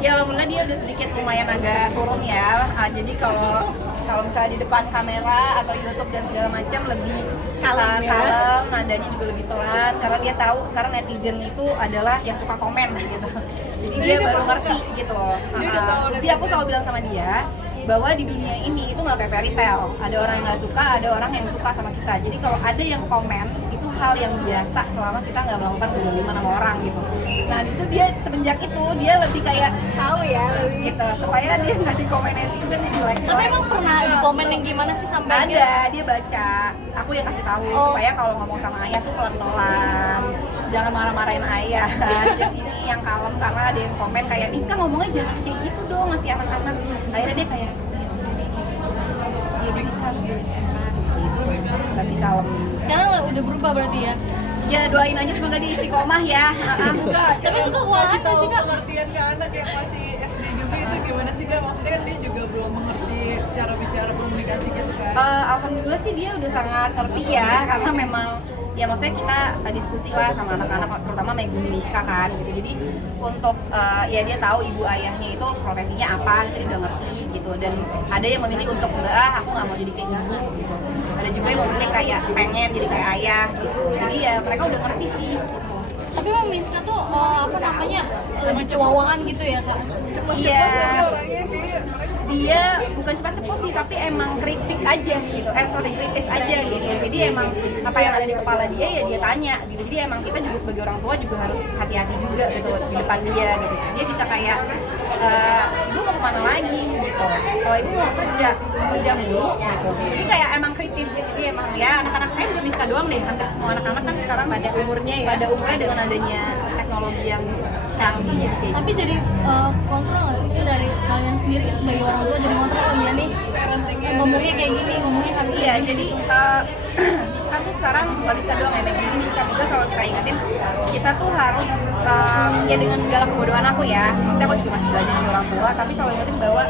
Ya alhamdulillah dia udah sedikit lumayan agak turun ya. Jadi kalau misalnya di depan kamera atau YouTube dan segala macam lebih kalem, nadanya juga lebih pelan karena dia tahu sekarang netizen itu adalah yang suka komen gitu. Jadi dia baru ngerti gitu. Jadi aku selalu bilang sama dia bahwa di dunia ini itu nggak kayak fairy tale. Ada orang yang nggak suka, ada orang yang suka sama kita. Jadi kalau ada yang komen itu hal yang biasa selama kita nggak melakukan kezaliman sama orang gitu. Nah disitu dia semenjak itu dia lebih kayak tahu ya lebih gitu supaya dia nggak di komen netizen yang jelek. Tapi emang pernah di komen yang gimana sih sampai ada dia baca, aku yang kasih tahu supaya kalau ngomong sama ayah tuh pelan-pelan, jangan marah-marahin ayah. Dan ini yang kalem karena ada yang komen kayak Miska ngomongnya jangan kayak gitu dong masih anak-anak. Akhirnya dia kayak ya Miska harus gitu, lebih kalem. sekarang udah berubah berarti ya? Ya doain aja semoga dia istiqomah ya. Tapi suka kewalahan tahu sih Kak? pengertian ke anak yang masih SD juga itu gimana sih Kak? Maksudnya kan dia juga belum mengerti cara bicara komunikasi gitu kan? Alhamdulillah sih dia udah sangat ngerti ya karena memang ya maksudnya kita diskusi lah sama anak-anak terutama sama Ibu Miska kan gitu. Jadi untuk ya dia tahu ibu ayahnya itu profesinya apa gitu dia udah ngerti gitu dan ada yang memilih untuk enggak aku nggak mau jadi kayak ibu gitu. Ada juga yang memilih kayak pengen jadi kayak ayah gitu. Jadi ya mereka udah ngerti sih gitu. Tapi Mbak Miska tuh apa namanya lebih cewawaan gitu ya Kak? Iya. Orangnya kayak Dia bukan cepat-cepat sih tapi emang kritik aja gitu, kritis aja gitu. Jadi emang apa yang ada di kepala dia ya dia tanya gitu. Jadi emang kita juga sebagai orang tua juga harus hati-hati juga gitu di depan dia gitu. Dia bisa kayak ibu mau kemana lagi gitu. Kalau ibu mau kerja mulu gitu. Jadi kayak emang kritis. Jadi emang ya anak-anak kayak juga bisa doang deh. Hampir semua anak-anak kan sekarang pada umurnya dengan adanya teknologi yang canggih jadi kayak Tapi jadi kontrol nggak sih mungkin dari kalian sendiri sebagai orang tua jadi kontrol oh iya nih parentingnya ngomongnya kayak gini ngomongnya harus iya, jadi Miska tuh sekarang bukan Miska doang ya, Maggie Miska juga selalu kita ingetin kita tuh harus ya dengan segala kebodohan aku ya, maksudnya aku juga masih belajar jadi orang tua, tapi selalu ingetin bahwa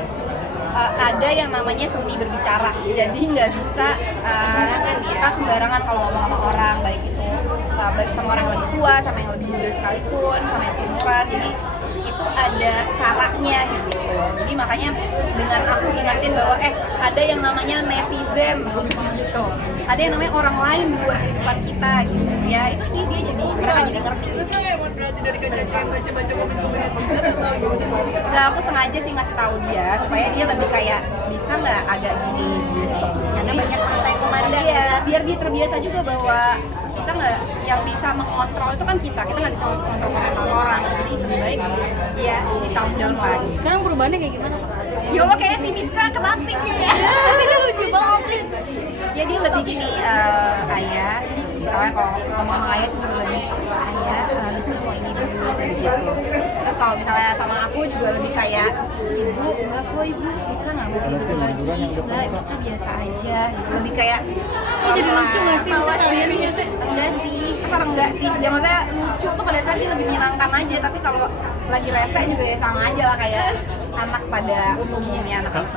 ada yang namanya seni berbicara, jadi nggak bisa kita sembarangan kalau ngomong sama orang, baik itu baik sama orang yang lebih tua, sama yang lebih muda sekalipun, sama yang seumuran, jadi itu ada caranya gitu. Jadi makanya dengan aku ingatin bahwa ada yang namanya netizen gitu. Ada yang namanya orang lain di luar kehidupan kita gitu. Ya itu sih dia jadi mereka jadi ngerti. itu tuh emang berarti dari Kak Caca yang baca-baca komen-komen netizen atau gimana sih? Nggak, aku sengaja sih ngasih tahu dia supaya dia lebih kayak bisa nggak agak gini gitu. Karena banyak pantai pemandang ya. Biar dia terbiasa juga bahwa kita nggak yang bisa mengontrol itu kan kita nggak bisa mengontrol komentar orang. Jadi lebih baik ya di tahun down lagi. sekarang perubahannya kayak gimana Kak? Ya Allah kayak si Miska kenapa ya? Tapi dia lucu banget sih. Jadi lebih gini ayah, misalnya kalau ngomong sama ayah itu juga lebih ayah Miska mau ini dulu gitu. Terus kalau misalnya sama aku juga lebih kayak ibu enggak kok ibu Miska nggak mau gitu lagi, enggak Miska biasa aja gitu. Lebih kayak Ini jadi lucu nggak sih misalnya kalian nyata? enggak sih, karena enggak sih. Ya maksudnya lucu tuh pada saat dia lebih menyenangkan aja, tapi kalau lagi rese juga ya sama aja lah kayak anak pada umumnya anak